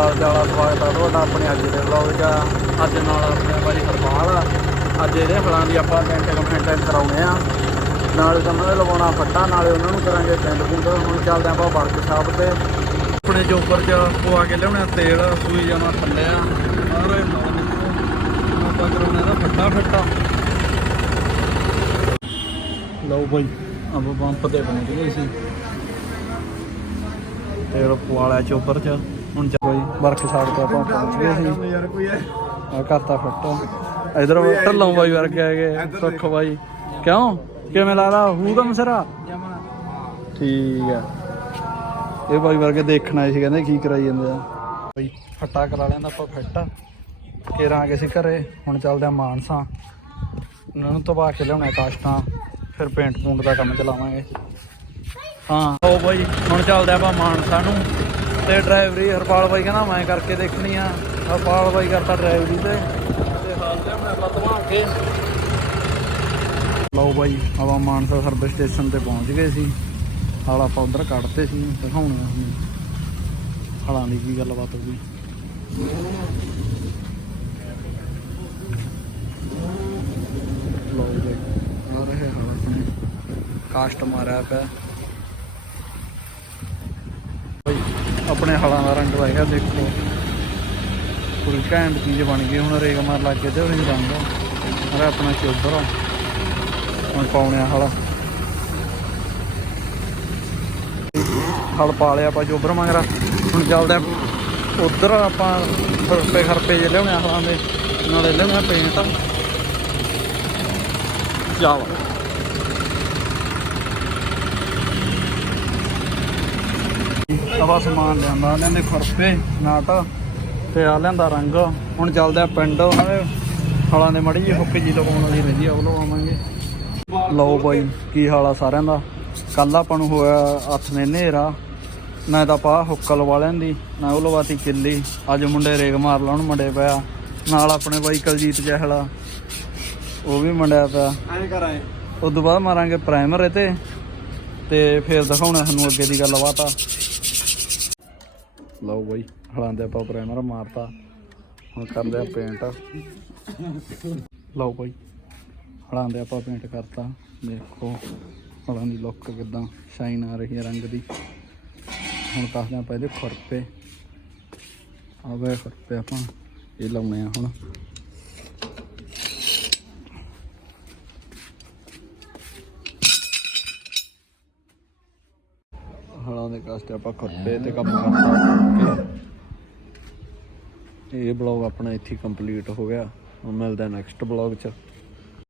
ਅਕਾਲ ਜੀ ਵਾਲਾ ਸਵਾਗਤ ਹੈ ਤੁਹਾਡਾ ਆਪਣੇ ਅੱਜ ਦੇ ਵਲੌਗ 'ਚ ਅੱਜ ਨਾਲ ਆਪਣੇ ਬਾਈ ਹਰਪਾਲ ਆ। ਅੱਜ ਇਹਦੇ ਫਲਾਂ ਦੀ ਆਪਾਂ ਟੈਂਟ ਕੰਪਲੀਟ ਕਰਾਉਣੇ ਆ। ਨਾਲ ਸਮਝ ਲਵਾਉਣਾ ਫੱਟਾ ਨਾਲੇ ਉਹਨਾਂ ਨੂੰ ਕਰਾਂਗੇ ਟੈਂਟ ਪੁੰਟ ਹੁਣ ਚੱਲਦੇ ਆਪਾਂ ਵਰਕਸ਼ਾਪ ਤੇ। ਆਪਣੇ ਚੋਪਰ 'ਚ ਪਵਾ ਕੇ ਲਿਆਉਣਾ, ਤੇਲ, ਸੂਈ ਜਾਣਾ ਥੱਲੇ ਆ। ਔਰ ਨਾਲ ਆਪਾਂ ਕਰਾਉਣਾ ਇਹਦਾ ਫੱਟਾ ਫੱਟਾ। ਲਓ ਬਾਈ ਆਪਾਂ ਪੰਪ ਤੇ ਪਹੁੰਚ ਗਏ ਸੀ। ਤੇਲ ਪਵਾਲਿਆ ਚੋਪਰ 'ਚ। ਹੁਣ ਚੱਲ ਬਾਈ ਵਰਕਸ਼ਾਪ ਤੇ ਆਪਾਂ ਪਹੁੰਚ ਗਏ ਸੀ। ਯਾਰ ਕੋਈ ਹੈ ਆ ਕਰਤਾ ਫੱਟਾ ਇਧਰ ਢੱਲੋਂ ਬਾਈ ਵਰਗੇ ਹੈਗੇ। ਸੁੱਖ ਬਾਈ। ਕਿਉਂ? ਕਿਵੇਂ ਲੱਗਦਾ ਹੂ ਦਾ ਮਸਰਾ। ਠੀਕ ਆ। ਇਹ ਬਾਈ ਵਰਗੇ ਦੇਖਣ ਆਏ ਸੀ ਕਹਿੰਦੇ ਕੀ ਕਰਾਈ ਜਾਂਦੇ ਆ। ਬਾਈ ਫੱਟਾ ਕਰਾ ਲੈਂਦਾ ਆਪਾਂ ਫੱਟਾ। ਕੇਰਾਂ ਆ ਗਏ ਸੀ ਘਰੇ। ਹੁਣ ਚੱਲਦੇ ਆ ਮਾਨਸਾ। ਉਹਨਾਂ ਨੂੰ ਤਬਾ ਕੇ ਲਿਆਉਣਾ ਕਾਸ਼ਤਾਂ। ਫਿਰ ਪੇਂਟ ਪੂੰਟ ਦਾ ਕੰਮ ਚਲਾਵਾਂਗੇ। ਹਾਂ। ਉਹ ਬਾਈ ਹੁਣ ਚੱਲਦੇ ਆਪਾਂ ਮਾਨਸਾ ਨੂੰ। ਤੇ ਡਰਾਈਵਰੀ ਹਰਪਾਲ ਬਾਈ ਕਹਿੰਦਾ ਮੈਂ ਕਰਕੇ ਦੇਖਣੀ ਆ। ਹਰਪਾਲ ਬਾਈ ਕਰਤਾ ਡਰਾਈਵਰੀ ਤੇ। ਤੇ ਹਾਲ ਤੇ ਮੈਂ ਲੱਤ ਮਾਰ ਕੇ ਲਓ ਬਾਈ, ਆਪਾਂ ਮਾਨਸਾ ਸਰਵਿਸ ਸਟੇਸ਼ਨ ਤੇ ਪਹੁੰਚ ਗਏ ਸੀ। ਹਾਲ ਆਪਾਂ ਉਧਰ ਕੱਢਤੇ ਸੀ, ਦਿਖਾਉਣੇ ਹੁਣ ਹਾਲਾਂ ਦੀ ਕੀ ਗੱਲਬਾਤ ਹੋਈ ਲਓ ਜੀ, ਆ ਰਹੇ ਹਾਲ ਆਪਣੇ ਕਾਸਟ ਮਾਰਿਆ ਪਿਆ ਬਾਈ ਆਪਣੇ ਹਲਾਂ ਦਾ ਰੰਗ ਹੈਗਾ ਦੇਖੋ। ਪੂਰੀ ਘੈਂਟ ਚੀਜ਼ ਬਣ ਗਈ, ਹੁਣ ਰੇਗ ਮਾਰ ਲੱਗ ਗਏ ਤੇ ਉਹੀ ਰੰਗ। ਅਰੇ ਆਪਣਾ ਚੋਬਰ ਆ। ਹੁਣ ਪਾਉਣੇ ਆ ਹਲ। ਹਲ ਪਾ ਲਿਆ ਆਪਾਂ ਚੋਬਰ ਮਗਰ। ਹੁਣ ਚੱਲਦੇ ਆ। ਉਧਰ ਆਪਾਂ ਖਰਪੇ ਖਰਪੇ ਜੇ ਲਿਆਉਣੇ ਹਲਾਂ ਦੇ। ਨਾਲੇ ਲਿਆਉਣੇ ਆ ਪੇਂਟ। ਜਾਵਾ ਆਵਾ ਸਮਾਨ ਲਿਆਂਦਾ ਲੈਂਦੇ ਖਰਪੇ ਨਾਟ ਤੇ ਆ ਲੈਂਦਾ ਰੰਗ। ਹੁਣ ਚੱਲਦੇ ਪਿੰਡ ਉਹਨਾਂ ਦੇ ਹਲਾਂ ਦੇ ਮੜੀ ਜਿਹੀ ਹੁੱਕ ਜੀ ਲਵਾਉਣ ਵਾਲੀ ਰਹਿੰਦੀ ਆ ਉਹ ਲਵਾਵਾਂਗੇ ਲਓ ਬਾਈ ਕੀ ਹਾਲ ਆ ਸਾਰਿਆਂ ਦਾ? ਕੱਲ ਆਪਾਂ ਨੂੰ ਹੋਇਆ ਹੱਥ ਨੇ ਹਨੇਰਾ। ਨਾ ਤਾਂ ਪਾ ਹੁੱਕ ਲਵਾ ਲੈਂਦੀ ਨਾ ਉਹ ਲਵਾਤੀ ਕਿੱਲੀ। ਅੱਜ ਮੁੰਡੇ ਰੇਗ ਮਾਰ ਲਾਉਣ ਮੁੰਡੇ ਪਿਆ। ਨਾਲ ਆਪਣੇ ਬਾਈ ਕਲਜੀਤ ਜਹਲਾ ਉਹ ਵੀ ਮੁੰਡਿਆ ਪਿਆ। ਐਂ ਕਰ ਆਏ। ਉਸ ਤੋਂ ਬਾਅਦ ਮਾਰਾਂਗੇ ਪ੍ਰਾਈਮਰ ਇਹ ਤੇ ਤੇ ਫਿਰ ਦਿਖਾਉਣਾ ਤੁਹਾਨੂੰ ਅੱਗੇ ਦੀ ਗੱਲਬਾਤ ਆ। ਲਓ ਬਾਈ ਹਲਾਂਦੇ ਆਪਾਂ ਪ੍ਰਾਈਮਰ ਮਾਰਤਾ। ਹੁਣ ਕਰਦੇ ਆ ਪੇਂਟ ਲਓ ਬਾਈ ਹਲਾਂਦੇ ਆਪਾਂ ਪੇਂਟ ਕਰਤਾ। ਦੇਖੋ ਹਲਾਂ ਦੀ ਲੁੱਕ ਕਿਦਾਂ ਸ਼ਾਈਨ ਆ ਰਹੀ ਹੈ ਰੰਗ ਦੀ। ਹੁਣ ਕਰਦੇ ਆਪਾਂ ਪਹਿਲੇ ਖੁਰਪੇ। ਆ ਵੇ ਖੁਰਪੇ ਆਪਾਂ, ਇਹ ਲਾਉਣੇ ਆ ਹੁਣ। ਹਲਾਂ ਦੇ ਕਾਸਤੇ ਆਪਾਂ ਖੁਰਪੇ ਤੇ ਕੰਮ ਕਰਤਾ ਇਹ ਬਲੌਗ ਆਪਣਾ ਇੱਥੇ ਕੰਪਲੀਟ ਹੋ ਗਿਆ। ਹੁਣ ਮਿਲਦਾ ਨੈਕਸਟ ਬਲੌਗ 'ਚ।